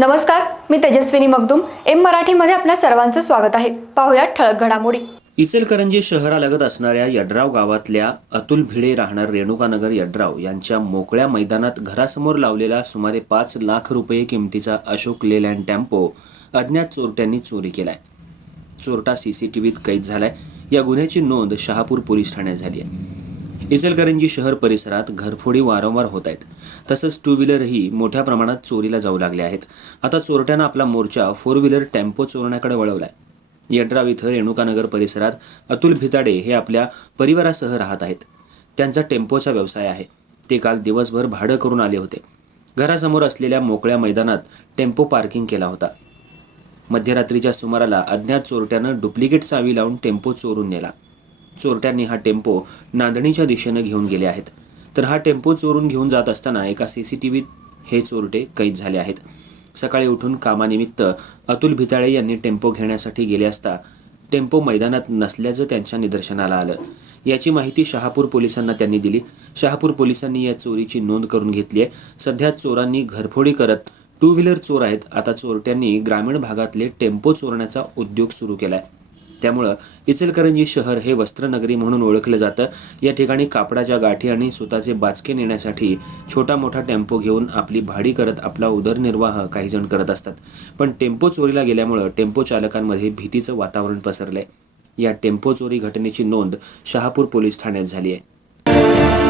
नमस्कार मी तेजस्विनी मगदुम. एम मराठीमध्ये आपल्या सर्वांचं स्वागत आहे. पाहुयात ठळक घडामोडी. इचलकरंजी शहरालगत असणाऱ्या यड्राव गावातल्या अतुल भिडे राहणार रेणुकानगर यड्राव यांच्या मोकळ्या मैदानात घरासमोर लावलेला सुमारे पाच लाख रुपये किमतीचा अशोक लेलँड टेम्पो अज्ञात चोरट्यांनी चोरी केलाय. चोरटा सीसीटीव्हीत कैद झालाय. या गुन्ह्याची नोंद शहापूर पोलीस ठाण्यात झाली आहे. इचलकरंजी शहर परिसरात घरफोडी वारंवार होत आहेत. तसंच टू व्हीलरही मोठ्या प्रमाणात चोरीला जाऊ लागले आहेत. आता चोरट्यानं आपला मोर्चा फोर व्हीलर टेम्पो चोरण्याकडे वळवलाय. यड्राव इथं रेणुकानगर परिसरात अतुल भिताडे हे आपल्या परिवारासह राहत आहेत. त्यांचा टेम्पोचा व्यवसाय आहे. ते काल दिवसभर भाडं करून आले होते. घरासमोर असलेल्या मोकळ्या मैदानात टेम्पो पार्किंग केला होता. मध्यरात्रीच्या सुमाराला अज्ञात चोरट्यानं डुप्लिकेट चावी लावून टेम्पो चोरून नेला. चोरट्यांनी हा टेम्पो नांदणीच्या दिशेनं घेऊन गेले आहेत. तर हा टेम्पो चोरून घेऊन जात असताना एका सी सी टी व्हीत हे चोरटे कैद झाले आहेत. सकाळी उठून कामानिमित्त अतुल भिताळे यांनी टेम्पो घेण्यासाठी गेले असता टेम्पो मैदानात नसल्याचं त्यांच्या निदर्शनाला आलं. याची माहिती शहापूर पोलिसांना त्यांनी दिली. शहापूर पोलिसांनी या चोरीची नोंद करून घेतली आहे. सध्या चोरांनी घरफोडी करत टू व्हीलर चोर आहेत. आता चोरट्यांनी ग्रामीण भागातले टेम्पो चोरण्याचा उद्योग सुरू केला आहे त्यामुळं इचलकरंजी शहर हे वस्त्रनगरी म्हणून ओळखलं जातं. या ठिकाणी कापडाच्या गाठी आणि सुताचे बाचके नेण्यासाठी छोटा मोठा टेम्पो घेऊन आपली भाडी करत आपला उदरनिर्वाह काही जण करत असतात. पण टेम्पो चोरीला गेल्यामुळं टेम्पो चालकांमध्ये भीतीचं वातावरण पसरलंय. या टेम्पो चोरी घटनेची नोंद शहापूर पोलीस ठाण्यात झाली आहे.